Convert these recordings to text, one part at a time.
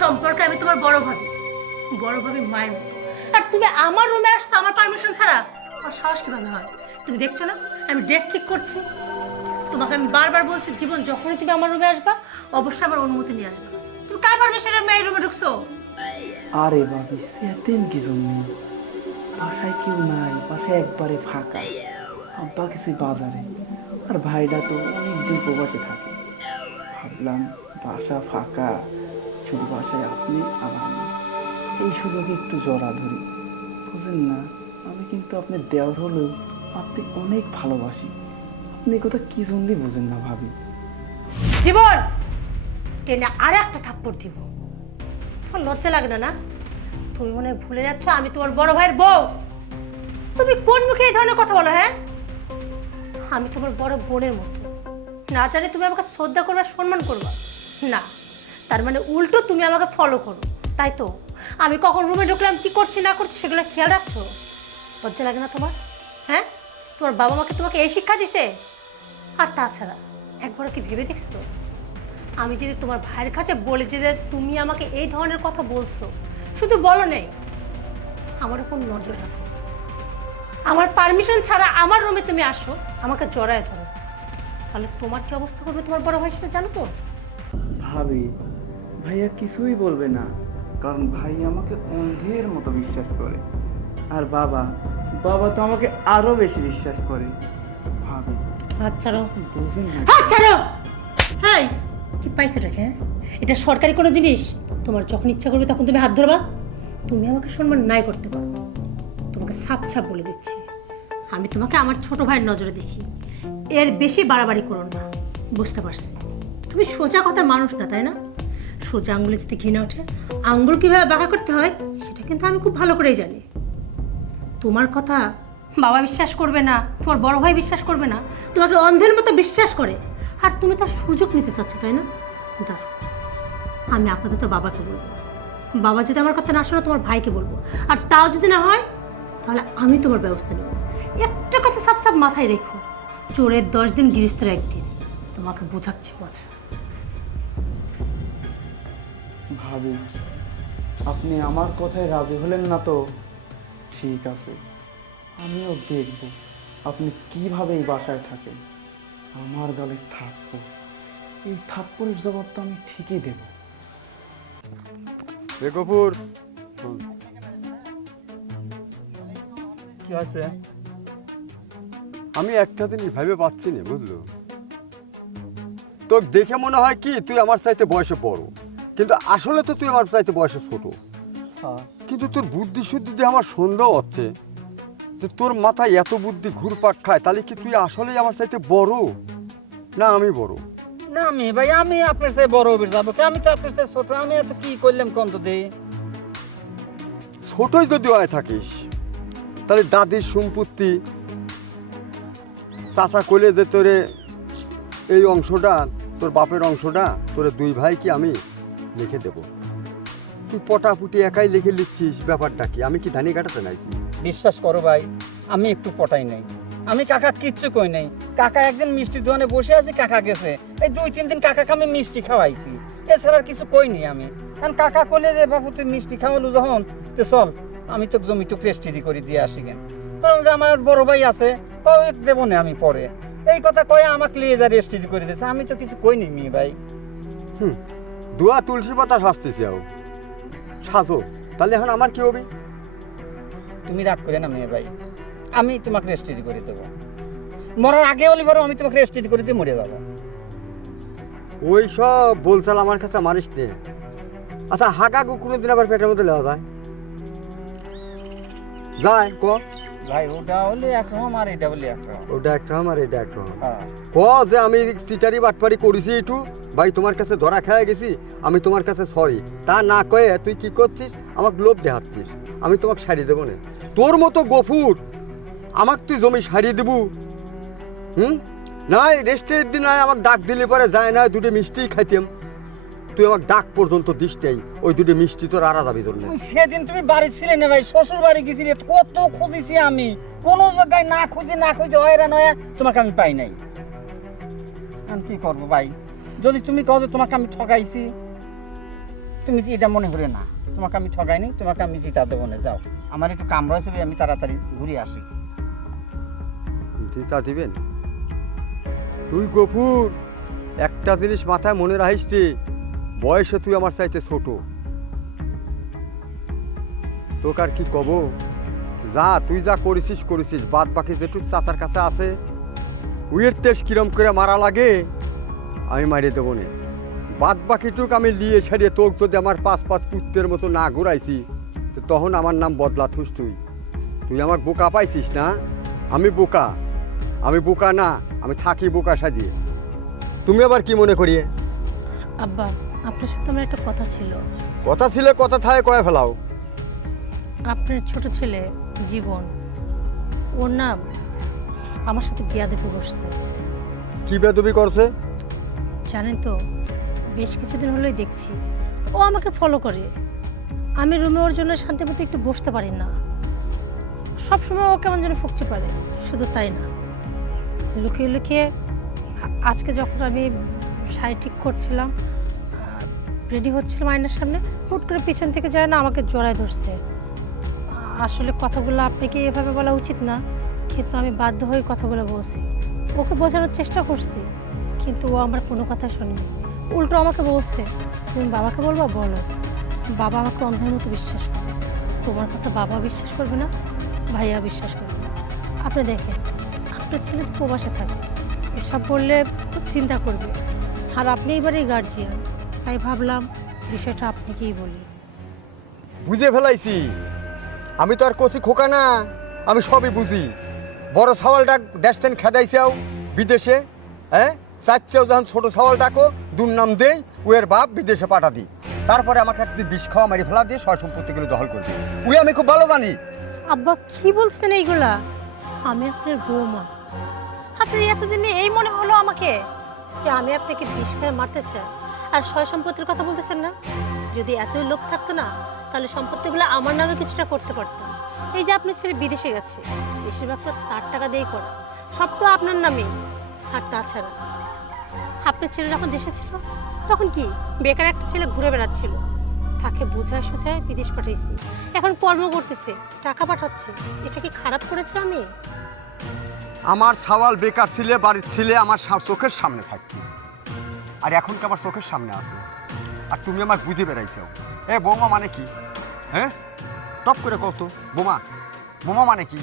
সম্পর্কে আমি তোমার বড় ভাবি মায়ের মতো। আর তুমি আমার রুমে আসছো আমার পারমিশন ছাড়া, আমার সাহস কিভাবে হয়? তুমি দেখছো না আমি ড্রেস ঠিক করছি? তোমাকে আমি বারবার বলছি জীবন, যখনই তুমি আমার রুমে আসবা অবশ্যই আমার অনুমতি নিয়ে আসবা। তুমি কার পারমিশনে মেয়ের রুমে ঢুকছো? আরে বাবি সেদিন কি জন্য বাসায় কেউ নাই, বাসায় একবারে ফাঁকা, আব্বা গেছে বাজারে আর ভাইটা তো অনেক দিন প্রবাসে থাকে। ভাবলাম বাসা ফাঁকা, শুধু বাসায় আপনি আর আমি, এই সুযোগে একটু জড়া ধরি। বুঝেন না, আমি কিন্তু আপনার দেওয়ার হলেও আপনি অনেক ভালোবাসি। আপনি এই কথা কি জন্যই বুঝেন না ভাবি। জীবন টেনে আর একটা থাপ্পড় দিব। তোমার লজ্জা লাগে না? তুমি মনে হয় ভুলে যাচ্ছ আমি তোমার বড় ভাইয়ের বউ। তুমি কোন মুখে এই ধরনের কথা বলো? হ্যাঁ, আমি তোমার বড় বোনের মতো, না জানি তুমি আমাকে শ্রদ্ধা করবা, সম্মান করবা না, তার মানে উল্টো তুমি আমাকে ফলো করো, তাই তো? আমি কখন রুমে ঢুকলাম, কি করছি না করছি সেগুলো খেয়াল রাখছো? লজ্জা লাগে না তোমার? হ্যাঁ, তোমার বাবা মাকে তোমাকে এই শিক্ষা দিছে? আর তাছাড়া একবার কি ভেবে দেখছো আমি যদি তোমার ভাইয়ের কাছে বলে যে তুমি আমাকে এই ধরনের কথা বলছো, শুধু বলো নেই, আমার উপর নজর রাখো, আমার পারমিশন ছাড়া আমার রুমে তুমি আসো, আমাকে জড়ায় ধরো, তাহলে তোমার কি অবস্থা করবে তোমার বড় ভাই সেটা জানো তো? ভাবি ভাইয়া কিছুই বলবে না, কারণ ভাই আমাকে অন্ধের মতো বিশ্বাস করে। আর বাবা বাবা তো আমাকে আরো বেশি বিশ্বাস করে। ভাবি হাত ছাড়ো, বুঝেন না? হাত ছাড়ো। হ্যাঁ, কি পাইছে রেখে? এটা সরকারি কোনো জিনিস? তোমার যখন ইচ্ছা করবে তখন তুমি হাত ধরবা। তুমি আমাকে সম্মান নাই করতে পারো। তোমাকে ছাপ ছাপ বলে দিচ্ছি, আমি তোমাকে আমার ছোট ভাইয়ের নজরে দেখি, এর বেশি বাড়াবাড়ি করো না। বুঝতে পারছি তুমি সোজা কথা মানুষ না, তাই না? সোজা আঙ্গুলে যদি ঘৃণা ওঠে, আঙ্গুল কিভাবে বাঁকা করতে হয় সেটা কিন্তু আমি খুব ভালো করেই জানি। তোমার কথা বাবা বিশ্বাস করবে না, তোমার বড় ভাই বিশ্বাস করবে না, তোমাকে অন্ধের মতো বিশ্বাস করে, আর তুমি তার সুযোগ নিতে চাচ্ছ, তাই না? দাঁড়াও, আমি আপাতত বাবাকে বলবো, বাবা যদি আমার কথা না শোনো তোমার ভাইকে বলবো, আর তাও যদি না হয় তাহলে আমি তোমার ব্যবস্থা নেব। একটা কথা সাপ সাপ মাথায় রেখো, চোরের 10 দিন গৃহস্থের 1 দিন। তোমাকে বোঝাচ্ছি কথা। ভাবি আপনি আমার কথায় রাজি হলেন না তো ঠিক আছে, আমিও দেখব আপনি কিভাবে এই বাসায় থাকেন। আমার গালে থাপ্পড়, এই থাপ্পড়ের জবাবটা আমি ঠিকই দেব। গফুর, কি আছে? আমি একটা জিনিস ভেবে পাচ্ছি না, বুঝলো? তোর দেখে মনে হয় কি তুই আমার চাইতে বয়সে বড়, কিন্তু আসলে তো তুই আমার চাইতে বয়সে ছোট। কিন্তু তোর বুদ্ধি শুদ্ধি দিয়ে আমার সন্দেহ হচ্ছে যে তোর মাথায় এত বুদ্ধি ঘুরপাক খায়, তাহলে কি তুই আসলেই আমার চাইতে বড় না আমি বড়? না আমি ভাই, আমি আপনার সাথে বড় হবে যাবো, আমি তো আপনার সাথে ছোট, আমি এত কি করলাম কোন তো দেই? ছোটই যদি হয়ে থাকিস তাহলে দাদির সম্পত্তি চাচা কইলে যে তোরে এই অংশটা, তোর বাপের অংশটা তোরে 2 ভাই কি আমি লিখে দেব। তুই পটাপুটি একাই লিখে লিখছিস, ব্যাপারটা কি? আমি কি ধানি কাটাতে নাইছি? বিশ্বাস করো ভাই, আমি একটু পটাই নাই, আমি কাকা কিচ্ছু কই নাই। কাকা একদিন মিষ্টি দোকানে বসে আছে, কাকা গেছে, এই 2-3 দিন কাকাকে আমি মিষ্টি খাওয়াইছি, এছাড়া আর কিছু কইনি আমি। কারণ কাকা কইলে যে বাবু তুই মিষ্টি খাওয়ালু যখন, তো চল আমি তো জমিটুক রেস্টিডি করে দিয়ে আসি কেন, কারণ যে আমার বড় ভাই আছে, কই দেবো না আমি পরে, এই কথা কয়ে আমাকে নিয়ে যা রেস্টিডি করে দিয়েছে, আমি তো কিছু কইনি মেয়ে ভাই। দুয়া তুলসী পাতা সাজতেছি আও সাজো, তাহলে এখন আমার কি হবে? তুমি রাগ করে না মেয়ে ভাই, আমি তোমাকে রেস্টিডি করে দেবো, মরার আগে বলি বরং আমি তোমাকে রেস্টিডি করে দিয়ে মরে যাবো। ওই সব বলছাল আমার কাছে মানিস নে। আচ্ছা হাগাগু কোনোদিন আবার পেটের মধ্যে লেওয়া যায়? যায় ক? ভাই ওটা হলে একরকম আর এটা হলে একরকম। ওটা একরকম আর এটা একরকম। হ্যাঁ। ক যে আমি চিটারি বাটপারি করেছি একটু, ভাই তোমার কাছে ধরা খেয়ে গেছি, আমি তোমার কাছে সরি, তা না কয়ে তুই কি করছিস? আমাকে লোভ দেখাচ্ছিস, আমি তোমাকে সারিয়ে দেবো না। তোর মতো গফুর আমাকে তুই জমি সারিয়ে দেবু? নাই রেস্টের দিন আয় আমাকে ডাক দিলে পরে যায় না, 2টো মিষ্টি খাইতাম, তুই আমাকে ডাক পর্যন্ত দিস নেই, ওই 2টো মিষ্টি তোর আরা যাবি জন্য। সেদিন তুমি বাড়ি ছিলে না ভাই, শ্বশুর বাড়ি গেছিলে, কত খুঁজেছি আমি, কোনো জায়গায় না খুঁজে হয়রান হয়ে তোমাকে আমি পাই নাই। আমি কি করবো ভাই, যদি তুমি কও যে তোমাকে আমি ঠকাইছি, তুমি যে এটা মনে করে না, তোমাকে আমি ঠগাইনি, তোমাকে আমি জিতা দেবো না। যাও, আমার একটু কাম রয়েছে, আমি তাড়াতাড়ি ঘুরে আসি। জিতা দিবেন? তুই গফুর, একটা জিনিস মাথায় মনে রাখিস রে, বয়সে তুই আমার চাইতে ছোট। তোকে আর কি কব, যা তুই যা করেছিস করেছিস, বাদ বাকি যেটুক চাচার কাছে আছে উইয়ের তেজ কিরম করে মারা লাগে আমি মারিয়ে দেবো না। বাদ বাকিটুক আমি লিয়ে ছাড়িয়ে তোর যদি আমার পাঁচ পুত্রের মতো না ঘুরাইছি, তো তখন আমার নাম বদলা থুস। তুই আমার বোকা পাইছিস না? আমি বোকা না, আমি থাকি বোকা সাজিয়ে। তুমি আবার কি মনে করিয়ে? আব্বা, আপনার সাথে আমার একটা কথা ছিল। কথা থায় কয়ে ফেলাও। আপনার ছোট ছেলে জীবন, ওর নাম আমার সাথে বিয়াদবি বসছে। কি বেদবি করছে? জানেন তো, বেশ কিছুদিন হলোই দেখছি ও আমাকে ফলো করে। আমি রুমে ওর জন্য শান্তিমতো একটু বসতে পারি না, সবসময় ও কেমন যেন ফুকছে পারে। শুধু তাই না, লুকিয়ে লুকিয়ে আজকে যখন আমি শাড়ি ঠিক করছিলাম, রেডি হচ্ছিলাম আয়নার সামনে, হুট করে পিছন থেকে যায় না আমাকে জড়ায় ধরছে। আসলে কথাগুলো আপনাকে এভাবে বলা উচিত না, কিন্তু আমি বাধ্য হয়ে কথাগুলো বলছি। ওকে বোঝানোর চেষ্টা করছি, কিন্তু ও আমার কোনো কথা শোনেনি। উল্টো আমাকে বলছে, তুমি বাবাকে বলবা? বলো। বাবা আমাকে অন্ধের মতো বিশ্বাস করে। তোমার কথা বাবা বিশ্বাস করবে না, ভাইয়া বিশ্বাস করবে না। আপনি দেখেন, আপনার ছেলে তো প্রবাসে থাকে, এসব বললে খুব চিন্তা করবে। আর আপনি এবারেই গার্জিয়ান, তাই ভাবলাম বিষয়টা আপনাকেই বলি। বুঝে ফেলাইছি, আমি তো আর কচি খোকা না, আমি সবই বুঝি। বড় ছাওয়ালটা দেশতেন খেদাইছাও বিদেশে, হ্যাঁ চাচ্ছেও যখন ছোট ছাওয়াল ডাকো দুর্নাম দেই, উয়ের বাপ বিদেশে পাঠা দিই, তারপরে আমাকে একদিন বিষ খাওয়া মারি ফেলা দিয়ে সয় সম্পত্তিগুলো দখল করে দিই। উই আমি খুব ভালো জানি। আব্বা, কি বলছেন এইগুলা? আমি আপনার বৌমা। আপনার এতদিনে এই মনে হলো আমাকে যে আমি আপনাকে বিষ খেয়ে মারতে চাই আর সয় সম্পত্তির কথা বলতেছেন না? যদি এতই লোভ থাকতো না, তাহলে সম্পত্তিগুলো আমার নামে কিছুটা করতে পারতাম। এই যে আপনার ছেলে বিদেশে গেছে, বেশিরভাগ তো তার টাকা দিয়েই করা, সব তো আপনার নামে। আর তাছাড়া আপনার ছেলে যখন দেশে ছিল তখন কি বেকার একটা ছেলে ঘুরে বেড়াচ্ছিল, তাকে বোঝায় সোঝায় বিদেশ পাঠাইছি, এখন কর্ম করতেছে, টাকা পাঠাচ্ছে। এটা কি খারাপ করেছে আমি? আমার ছাওয়াল বেকার ছিলে, বাড়ির ছিলে, আমার চোখের সামনে থাকতি, আর এখন কি আমার চোখের সামনে আছে, আর তুমি আমার বুঝে বেড়াইছো। এ বৌমা মানে কি? হ্যাঁ, টপ করে কত বোমা, বোমা মানে কি?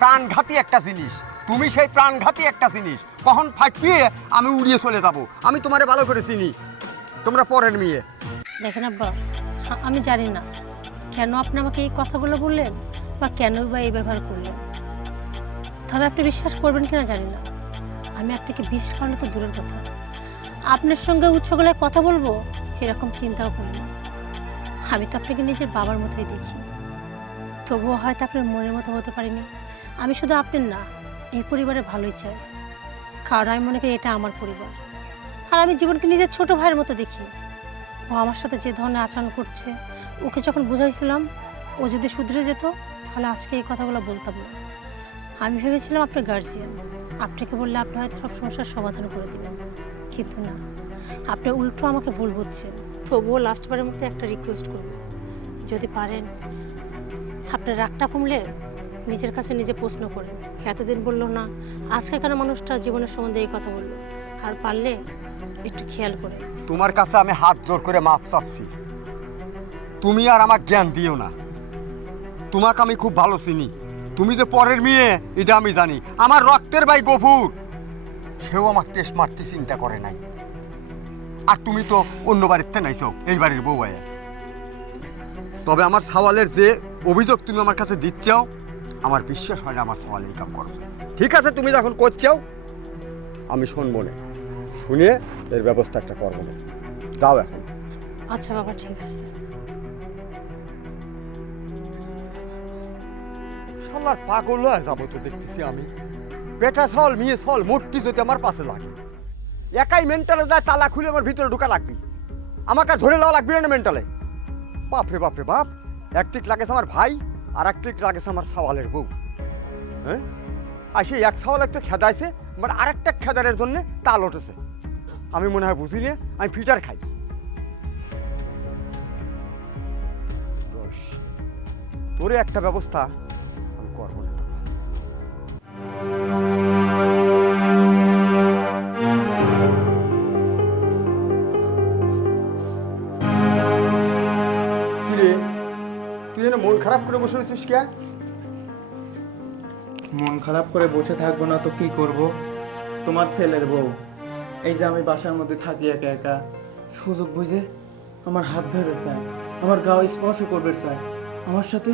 প্রাণঘাতী একটা জিনিস। তুমি সেই প্রাণঘাতী একটা জিনিস, কখন ফাটিয়ে আমি উড়িয়ে চলে যাব। আমি তোমারে ভালো করে চিনি, তোমরা পরের মেয়ে। দেখেন আব্বা, আমি জানি না কেন আপনি আমাকে এই কথাগুলো বললেন বা কেনই বা এই ব্যবহার করলেন। তবে আপনি বিশ্বাস করবেন কিনা জানি না, আমি আপনাকে বিষ খাওয়ানো তো দূরের কথা, আপনার সঙ্গে উচ্চগলায় কথা বলবো এরকম চিন্তাও করি না। আমি তো আপনাকে নিজের বাবার মতোই দেখি, তবুও হয়তো আপনার মনের মতো হতে পারিনি। আমি শুধু আপনার না, এই পরিবারে ভালোই চাই, কারণ আমি মনে করি এটা আমার পরিবার। আর আমি জীবনকে নিজের ছোট ভাইয়ের মতো দেখি। ও আমার সাথে যে ধরনের আচরণ করছে, ওকে যখন বুঝাইছিলাম, ও যদি শুধরে যেত তাহলে আজকে এই কথাগুলো বলতাম না। আমি ভেবেছিলাম আপনার গার্জিয়ান, আপনাকে বললে আপনি হয়তো সব সমস্যার সমাধান করে দেবেন, কিন্তু না, আপনি উল্টো আমাকে ভুল বুঝছেন। তবুও লাস্টবারের মধ্যে একটা রিকোয়েস্ট করব, যদি পারেন আপনার রাগটা কমলে নিজের কাছে নিজে প্রশ্ন করেন, এতদিন বললো না, আজকে কেন মানুষটা জীবনের সম্বন্ধে এই কথা বললো, আর পারলে একটু খেয়াল করে। তোমার কাছে আমি হাত জোর করে মাপ চাচ্ছি, তুমি আর আমার জ্ঞান দিও না। তোমাকে আমি খুব ভালো চিনি, তুমি যে পরের মেয়ে এটা আমি জানি। আমার রক্তের ভাই গফুর, সেও আমার টেস্ট মারতে চিন্তা করে নাই, আর তুমি তো অন্য বাড়িতে নাইছো, এই বাড়ির বউ আয়া। তবে আমার সওয়ালের যে অভিযোগ তুমি আমার কাছে দিচ্ছাও, আমার বিশ্বাস হয় না আমার সওয়াল এই কাম করছো। ঠিক আছে, তুমি যখন করছাও আমি শুনবো না, শুনে এর ব্যবস্থা একটা করবো না। যাও এখন। আচ্ছা বাবা, ঠিক আছে। শালার পাগল হয়ে যাবো তো দেখতেছি আমি। বেটা ছল মেয়ে ছল মূর্তি যদি আমার পাশে লাগে, একাই মেন্টালে যায় তালা খুলে আমার ভিতরে ঢোকা লাগবে, আমাকে ধরে নেওয়া লাগবে না মেন্টালে। বাপরে বাপরে বাপ, এক টিক লাগেছে আমার ভাই, আর এক টিক লাগেছে আমার সওয়ালের বউ। হ্যাঁ, আর সেই এক সওয়াল একটা খেদাইছে, মানে আরেকটা খেদারের জন্য তাল উঠেছে। আমি মনে হয় বুঝি না, আমি ফিটার খাই। তোরে একটা ব্যবস্থা আমি করবো না। কিরে তুই এনে মন খারাপ করে বসে রয়েছিস কে? মন খারাপ করে বসে থাকবো না তো কি করব? তোমার ছেলের বউ এই যে আমি বাসার মধ্যে থাকি একা একা, সুযোগ বুঝে আমার হাত ধরে চায়, আমার গাও স্পর্শ করবে চায়, আমার সাথে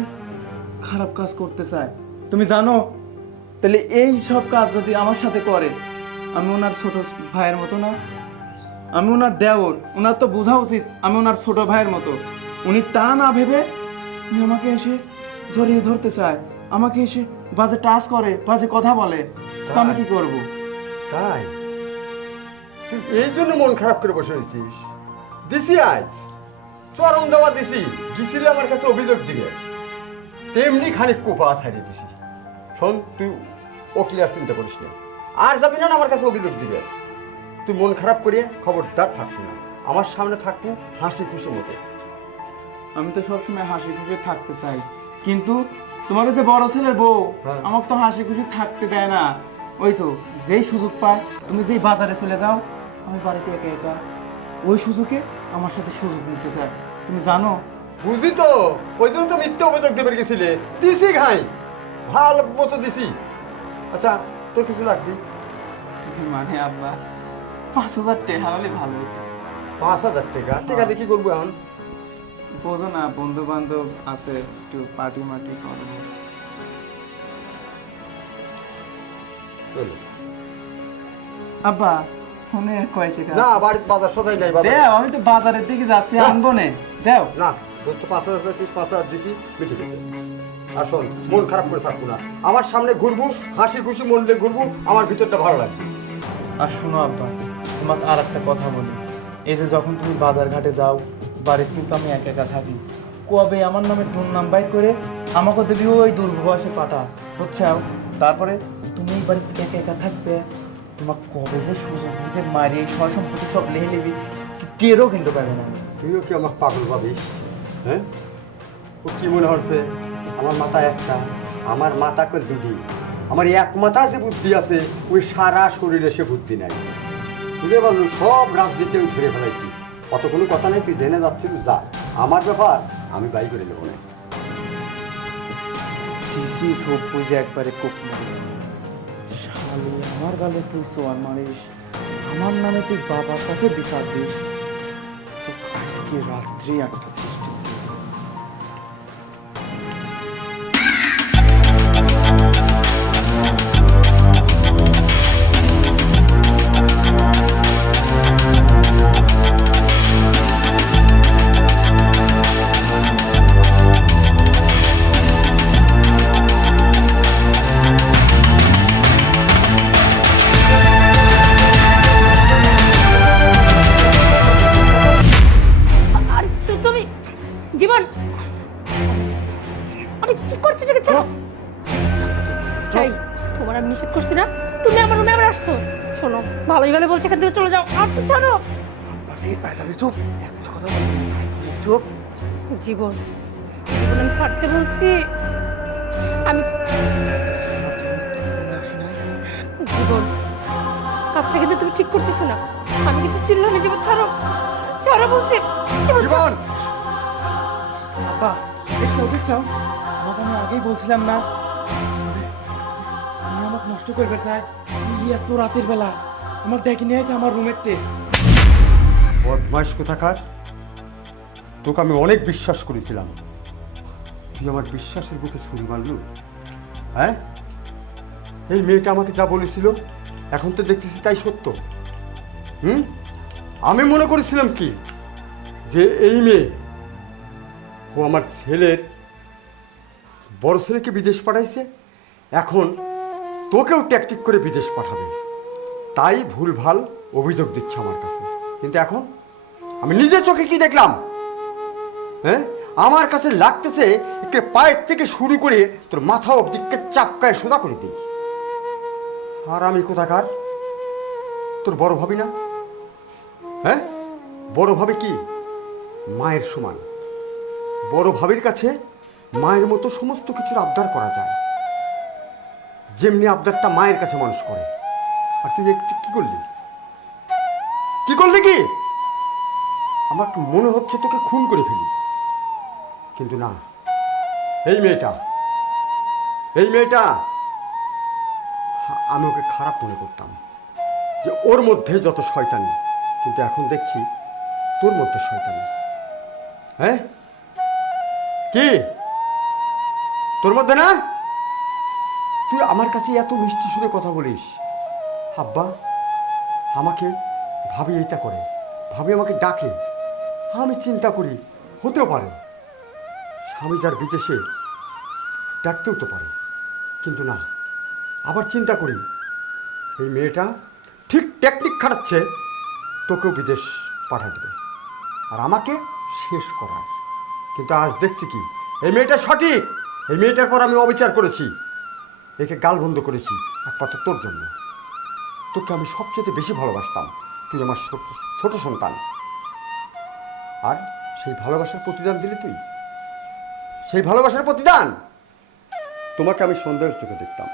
খারাপ কাজ করতে চায়। তুমি জানো? তাহলে এই সব কাজ যদি আমার সাথে করে, আমি ওনার ছোট ভাইয়ের মতো না? আমি ওনার দেওর, ওনার তো বোঝা উচিত আমি ওনার ছোট ভাইয়ের মতো। উনি তা না ভেবে উনি আমাকে এসে জড়িয়ে ধরতে চায়, আমাকে এসে বাজে টাচ করে, বাজে কথা বলে। তো আমি কি করব? তাই তুই এই জন্য মন খারাপ করে বসে রয়েছিস? দিছি আজ চরম দেওয়া দিছি, গিয়েছিলে আমার কাছে অভিযোগ দিবে, তেমনি খানিক কোপা ছাড়িয়ে দিছি। শোন, তুই ও ক্লিয়ার চিন্তা করিস না, আর যাবি না আমার কাছে অভিযোগ দিবে। তুই মন খারাপ করিয়ে খবরদার থাকবি না, আমার সামনে থাকবি হাসি খুশি মতো। আমি তো সবসময় হাসি খুশি থাকতে চাই, কিন্তু তোমার ওই যে বড় ছেলের বউ হ্যাঁ। আমাকে তো হাসি খুশি থাকতে দেয় না। ওই তো যেই সুযোগ পায়, তুমি যেই বাজারে চলে যাও, আমি বাড়িতে একা একা, ওই সুযোগে আমার সাথে সুযোগ নিতে চায়। তুমি জানো? বুঝি তো, ওই জন্য তো মিথ্যে অভিযোগ দেবে গেছিলে। দিছি ঘাই, ভালো মতো দিছি। আচ্ছা তোর কিছু লাগবি? মানে আব্বা 5,000 টাকা হলে ভালো হতো। 5,000 টাকা? টাকা দিয়ে কি করবো এখন? বোঝো না, বন্ধু বান্ধব আছে, একটু পার্টি মার্টি করবো। চলো। আব্বা ফোনে কয় টাকা না, আছে? বাড়িতে বাজার সদাই নাই বাজার। দেও, আমি তো বাজারের দিকে যাচ্ছি, আনবো নে। দেও। না, তোর তো 5,000 চাইছিস, 5,000 দিছি, মিটে গেছে। আর শোন, মন খারাপ করে থাকবো না, আমার সামনে ঘুরবো, হাসি খুশি মন দিয়ে ঘুরবো, আমার ভিতরটা ভালো লাগবে। আর শোনো আব্বা, তোমাকে আর একটা কথা বলি। এই যে যখন তুমি বাজার ঘাটে যাও, বাড়িতে কিন্তু আমি একা একা থাকি, কবে আমার নামে দুর্নাম বাইক করে আমাকে দেবি ওই দুর্বসে পাঠা, বুঝছাও? তারপরে তুমি এই বাড়িতে একা একা থাকবে, তোমাকে কবে যে সুযোগ বুঝে মারিয়ে সয় সম্পত্তি সব লেহে নিবি, টেরও কিন্তু পাবে না। তুইও কি আমার পাগল ভাবিস? হ্যাঁ, ও কি মনে হচ্ছে আমার মাথা একটা, আমার মাথা করে দুটি, আমার এক মাথা যে বুদ্ধি আছে, ওই সারা শরীরে সে বুদ্ধি নাই। বুঝতে পারলো, সব রাজনীতি আমি ছেড়ে ফেলাইছি। অত কোনো কথা নাই, তুই জেনে যাচ্ছিস যা, আমার ব্যাপার আমি বাই করে নেবো না। দিছি সব বুঝে একবারে কোপ মারি, শালি আমার গালে তুই সোয়ার মারিস, আমার নামে তুই বাবার কাছে বিচার দিস, তো আজকে রাত্রি একটা সিস্টেম। আরে তুমি জীবন, আরে কি করছো এটাকে? ছাড়ো। এই, তোমার আমি নিষেধ করছি না, তুমি আমার রুমে আবার আসছো। শোনো, ভালোই ভালো বলছে, এখান থেকে চলে যাও। আর তো ছাড়ো। চুপ, একটা কথা বলবি, চুপ। জীবন, জীবন আমি ছাড়তে বলছি। আমি জীবন, কাজটা কিন্তু তুমি ঠিক করতেছো না। আমি কিন্তু চিল্লানি দিব। ছাড়ো, ছাড়ো বলছি। জীবন, ছাড়ো। জীবন, আপা এই সৌভিক চাও, তোমাকে আমি আগেই বলছিলাম না, তুমি আমাকে নষ্ট করবে চাই। এত রাতের বেলা আমার ডেকে নিয়ে আছে আমার রুমেরতে। বদমাইশ কোথাকার, তোকে আমি অনেক বিশ্বাস করেছিলাম, তুই আমার বিশ্বাসের বুকে ছুরি মারলু। হ্যাঁ, এই মেয়েটা আমাকে যা বলেছিল এখন তো দেখতেছি তাই সত্য। আমি মনে করেছিলাম কি যে এই মেয়ে ও আমার ছেলের বড় ছেলেকে বিদেশ পাঠাইছে, এখন তোকেও ট্যাকটিক করে বিদেশ পাঠাবে, তাই ভুলভাল অভিযোগ দিচ্ছে আমার কাছে। কিন্তু এখন আমি নিজের চোখে কি দেখলাম, হ্যাঁ, আমার কাছে লাগতেছে একটু পায়ের থেকে শুরু করে তোর মাথা অব্দি চাপকায় সোজা করে দিই। আর আমি কোথাকার তোর বড় ভাবি না? হ্যাঁ, বড় ভাবি কি মায়ের সমান। বড় ভাবির কাছে মায়ের মতো সমস্ত কিছুর আবদার করা যায়, যেমনি আবদারটা মায়ের কাছে মানুষ করে। আর তুই একটু কি করলি, কি করলি কি? আমার তো মনে হচ্ছে তোকে খুন করে ফেলি, কিন্তু না। এই মেয়েটা, এই মেয়েটা, আমি ওকে খারাপ মনে করতাম, যে ওর মধ্যে যত শয়তানি, কিন্তু এখন দেখছি তোর মধ্যে শয়তানি। হ্যাঁ, কি তোর মধ্যে না? তুই আমার কাছে এত মিষ্টি সুরে কথা বলিস, আব্বা আমাকে ভাবি এইটা করে, ভাবি আমাকে ডাকে, আমি চিন্তা করি হতেও পারে স্বামী যার বিদেশে, ডাকতেও তো পারে, কিন্তু না। আবার চিন্তা করি এই মেয়েটা ঠিক টেকনিক খাটাচ্ছে, তোকেও বিদেশ পাঠা দেবে আর আমাকে শেষ করার। কিন্তু আজ দেখছি কি, এই মেয়েটা সঠিক, এই মেয়েটার পর আমি অবিচার করেছি, একে গালবন্ধ করেছি একমাত্র তোর জন্য। তোকে আমি সবচেয়ে বেশি ভালোবাসতাম, তুই আমার ছোট সন্তান, আর সেই ভালোবাসার প্রতিদান দিলি তুই। সেই ভালোবাসার প্রতিদান তোমাকে আমি সন্দেহের চোখে দেখতাম,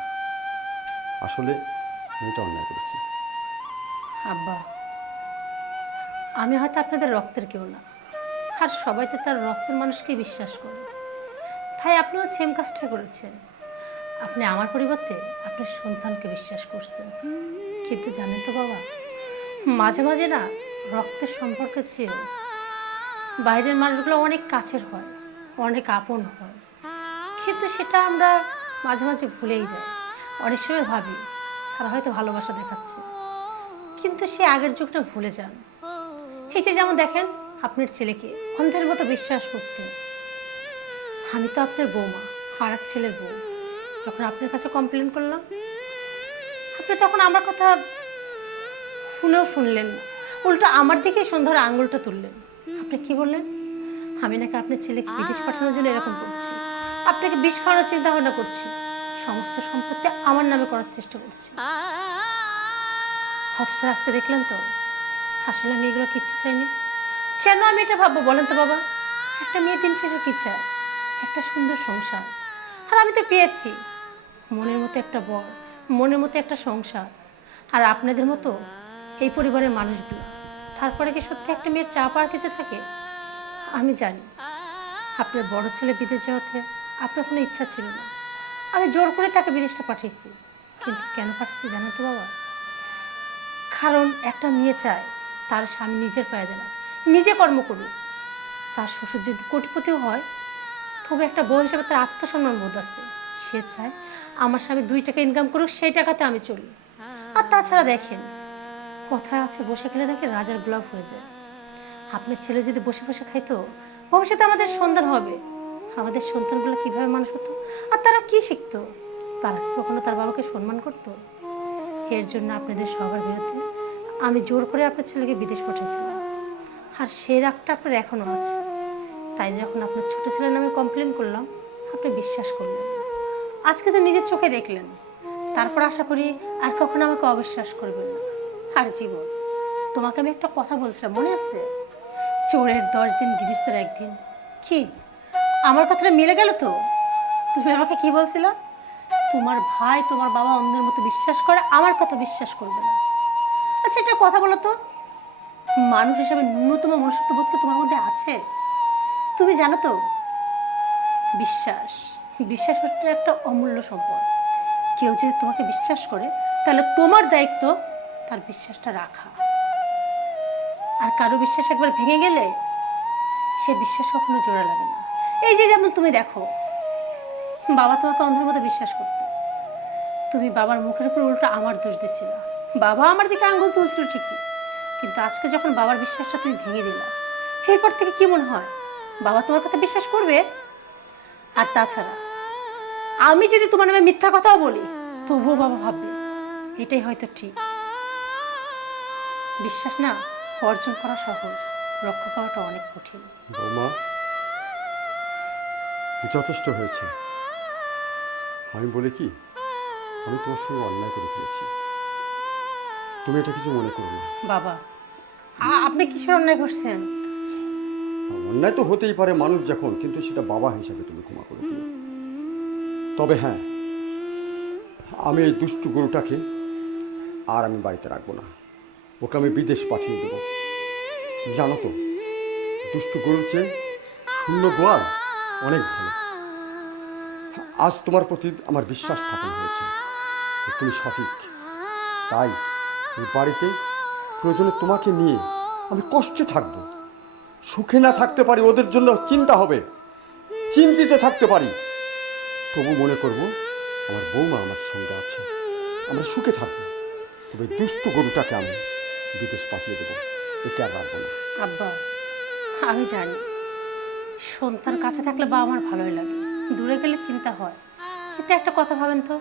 আসলে মেয়েটা অন্যায় করেছি। আব্বা, আমি হয়তো আপনাদের রক্তের কেউ না, আর সবাই তো তার রক্তের মানুষকে বিশ্বাস করে, তাই আপনিও সেম কাজটাই করেছেন। আপনি আমার পরিবর্তে আপনার সন্তানকে বিশ্বাস করছেন। কিন্তু জানেন তো বাবা, মাঝে মাঝে না রক্তের সম্পর্কের চেয়েও বাইরের মানুষগুলো অনেক কাছের হয়, অনেক আপন হয়, কিন্তু সেটা আমরা মাঝে মাঝে ভুলেই যাই। অনেক সময় ভাবি তারা হয়তো ভালোবাসা দেখাচ্ছে, কিন্তু সে আগের যুগটা ভুলে যান। এই যে যেমন দেখেন, আপনার ছেলেকে অন্ধের মতো বিশ্বাস করতেন। আমি তো আপনার বৌমা, আর এক ছেলের বউ। যখন আপনার কাছে কমপ্লেন করলাম, আপনি তখন আমার কথা শুনেও শুনলেন না, উল্টো আমার দিকেই সুন্দর আঙুলটা তুললেন। আপনি কি বললেন? আমি নাকি আপনার ছেলেকে বিদেশ পাঠানোর জন্য এরকম করছি, আপনাকে বিষ খাওয়ানোর চিন্তা ভাবনা করছি, সমস্ত সম্পত্তি আমার নামে করার চেষ্টা করছি। হতাশা আজকে দেখলেন তো, আসলে আমি এগুলো কিচ্ছু চাইনি। কেন আমি এটা ভাববো বলেন তো বাবা? একটা মেয়ে দিন শেষে কি চায়? একটা সুন্দর সংসার। আর আমি তো পেয়েছি মনের মতো একটা বর, মনের মতো একটা সংসার। আর আপনাদের মতো এই পরিবারের মানুষগুলো, তারপরে কি সত্যি একটা মেয়ের চা পাওয়ার কিছু থাকে? আমি জানি আপনার বড় ছেলে বিদেশ যাওয়াতে আপনার কোনো ইচ্ছা ছিল না, আমি জোর করে তাকে বিদেশটা পাঠিয়েছি। কিন্তু কেন পাঠিয়েছি জানেন তো বাবা? কারণ একটা মেয়ে চায় তার স্বামী নিজের পায়ে দাঁড়াক, নিজে কর্ম করুক। তার শ্বশুর যদি কোটিপতিও হয়, তবে একটা বউ হিসেবে তার আত্মসম্মান বোধ আছে। সে চায় আমার স্বামী 2 টাকা ইনকাম করুক, সেই টাকাতে আমি চলি। আর তাছাড়া দেখেন, কথায় আছে বসে খেলে নাকি রাজার গোলাপ হয়ে যায়। আপনার ছেলে যদি বসে বসে খাইতো, ভবিষ্যতে আমাদের সন্তান হবে, আমাদের সন্তানগুলো কিভাবে মানুষ হতো, আর তারা কি শিখতো? তারা কি কখনো তার বাবাকে সম্মান করতো? এর জন্য আপনাদের সবার বিরুদ্ধে আমি জোর করে আপনার ছেলেকে বিদেশ পাঠিয়েছিলাম। আর সেই রাগটা আপনার এখনো আছে। তাই যখন আপনার ছোট ছেলের নামে কমপ্লেন করলাম, আপনি বিশ্বাস করলেন না। আজকে তো নিজের চোখে দেখলেন, তারপর আশা করি আর কখনো আমাকে অবিশ্বাস করবেন না। আর জীবন, তোমাকে আমি একটা কথা বলছিলাম, মনে আছে? চোরের 10 দিন, গৃহস্থের 1 দিন। কি আমার কথাটা মিলে গেল তো? তুমি আমাকে কি বলছিল? তোমার ভাই তোমার বাবা অন্যের মতো বিশ্বাস করে, আমার কথা বিশ্বাস করবে না। আচ্ছা, একটা কথা বলো তো, মানুষ হিসাবে ন্যূনতম মনুষ্যত্ববোধ কি তোমার মধ্যে আছে? তুমি জানো তো, বিশ্বাস বিশ্বাস হচ্ছে একটা অমূল্য সম্পদ। কেউ যদি তোমাকে বিশ্বাস করে, তাহলে তোমার দায়িত্ব তার বিশ্বাসটা রাখা। আর কারো বিশ্বাস একবার ভেঙে গেলে সে বিশ্বাস কখনো জোড়া লাগে না। এই যে যেমন তুমি দেখো, বাবা তোমাকে অন্ধের মতো বিশ্বাস করতো, তুমি বাবার মুখের উপর উল্টো আমার দোষ দিচ্ছিল। বাবা আমার দিকে আঙ্গুল তুলছিল ঠিকই, কিন্তু আজকে যখন বাবার বিশ্বাসটা তুমি ভেঙে দিলা, এরপর থেকে কি মনে হয় বাবা তোমার কথা বিশ্বাস করবে? আর তাছাড়া আমি যদি তোমার নামে মিথ্যা কথাও বলি, তবুও বাবা ভাববে এটাই হয়তো ঠিক। বিশ্বাস না অর্জন করা সহজ, রক্ষা করাটা অনেক কঠিন। বৌমা, যথেষ্ট হয়েছে। আমি বলি কি, আমি তোমার সঙ্গে অন্যায় করে ফেলেছি, তুমি এটা কিছু মনে করো না। বাবা, আপনি কিসের অন্যায় করছেন? অন্যায় তো হতেই পারে মানুষ যখন, কিন্তু সেটা বাবা হিসাবে তুমি ক্ষমা করে দিও। তবে হ্যাঁ, আমি এই দুষ্টু গরুটাকে আর আমি বাড়িতে রাখবো না, ওকে আমি বিদেশ পাঠিয়ে দেবো। জানো তো, দুষ্টু গরুর চেয়ে শূন্য গোয়াল অনেক ভালো। আজ তোমার প্রতি আমার বিশ্বাস স্থাপন হয়েছে যে তুমি সঠিক। তাই এই বাড়িতে প্রয়োজনে তোমাকে নিয়ে আমি কষ্টে থাকবো, সুখে না থাকতে পারি, ওদের জন্য চিন্তা হবে, চিন্তিত থাকতে পারি, তবু মনে করব আমার বৌমা আমার সঙ্গে আছে, আমরা সুখে থাকবো। তবে দুষ্টু গরুটাকে আমি বিদেশ পাঠিয়ে দেবো, একে আর রাখবো না। আব্বা, আমি জানি সন্তান কাছে থাকলে বাবা আমার ভালোই লাগে, দূরে গেলে চিন্তা হয়। কিন্তু একটা কথা ভাবেন তো,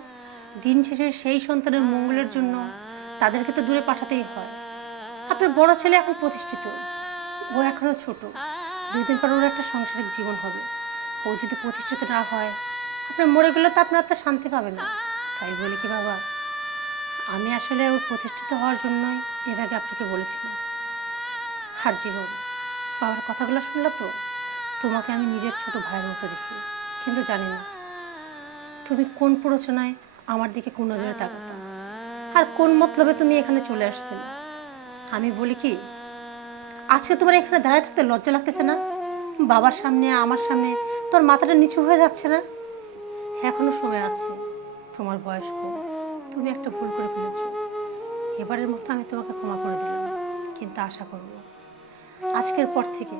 দিন শেষে সেই সন্তানের মঙ্গলের জন্য তাদেরকে তো দূরে পাঠাতেই হয়। আপনার বড় ছেলে এখন প্রতিষ্ঠিত, ও এখনো ছোট, 2 দিন পর ওর একটা সাংসারিক জীবন হবে। ও যদি প্রতিষ্ঠিত না হয়, আপনার মরে গেলে তো আপনার আত্মা শান্তি পাবে না। তাই বলি কি বাবা, আমি আসলে ওর প্রতিষ্ঠিত হওয়ার জন্যই এর আগে আপনাকে বলেছিলাম। আর জীবন, বাবার কথাগুলো শুনলে তো তোমাকে আমি নিজের ছোট ভাইয়ের মতো দেখি, কিন্তু জানি না তুমি কোন প্ররোচনায় আমার দিকে কোন নজরে তাকাতা, আর কোন মতলবে তুমি এখানে চলে আসছিলে। আমি বলি কি, আজকে তোমার এখানে দাঁড়ায় থাকতে লজ্জা লাগতেছে না? বাবার সামনে, আমার সামনে তোর মাথাটা নিচু হয়ে যাচ্ছে না? এখনো সময় আছে, তোমার বয়স কম, তুমি একটা ভুল করে ফেলেছো। এবারের মতো আমি তোমাকে ক্ষমা করে দিলাম, কিন্তু আশা করবো আজকের পর থেকে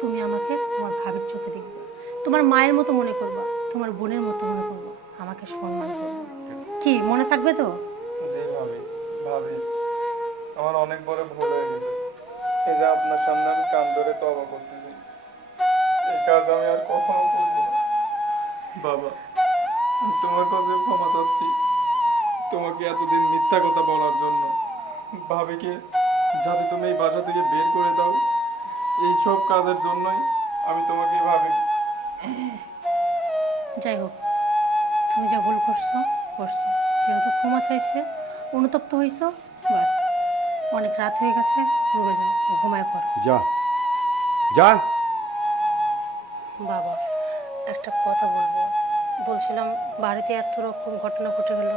তুমি আমাকে তোমার ভাবির চোখে দেখবে, তোমার মায়ের মতো মনে করবা, তোমার বোনের মতো মনে করবো, আমাকে সম্মান করবে। কি মনে থাকবে তো? জি ভাবি, ভাবি আমার অনেক বড় ভুল হয়ে গেছে। এই যে আপনার সামনে আমি কান ধরে তওবা করতেছি, এই কাজ আমি আর কখনো করব না। বাবা, আমি তোমার কাছে ক্ষমা চাচ্ছি তোমাকে এতদিন মিথ্যা কথা বলার জন্য। ভাবিকে যাতে তুমি এই বাসা থেকে বের করে দাও, এই সব কাজের জন্যই আমি তোমাকে ভাবি। যাই হোক, তুমি যা ভুল করছো করছো, যেহেতু ক্ষমা চাইছে, অনুতপ্ত হয়েছো, বাস, অনেক রাত হয়ে গেছে, রুমে যাও, ঘুমায় পড়ো। যা যা। বাবা, একটা কথা বলবো, বলছিলাম বাড়িতে এত রকম ঘটনা ঘটে গেল,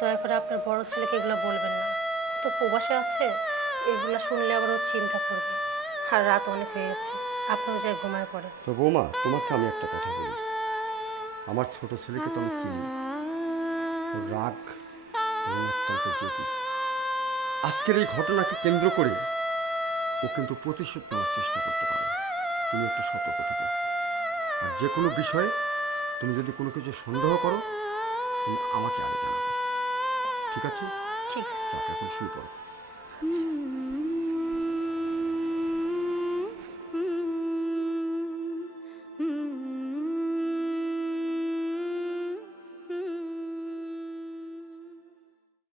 দয়া করে আপনার বড় ছেলেকে এগুলো বলবেন না, ও তো প্রবাসে আছে, এগুলো শুনলে আবার ও চিন্তা করবে। আর রাত অনেক হয়ে গেছে, আপনিও যাই ঘুমায় পড়ে। তো বৌমা, তোমাকে আমি একটা কথা বলি, আমার ছোট ছেলেকে তো আমি চিনি, ওর রাগ এবং অত্যন্ত জেদি। আজকের এই ঘটনাকে কেন্দ্র করে ও কিন্তু প্রতিশোধ নেওয়ার চেষ্টা করতে পারে। তুমি একটু সতর্ক থেকো, আর যে কোনো বিষয়ে তুমি যদি কোনো কিছু সন্দেহ করো, তুমি আমাকে আগে জানাবে, ঠিক আছে? ঠিক আছে। যাক, এখন শুয়ে পড়ো। আচ্ছা।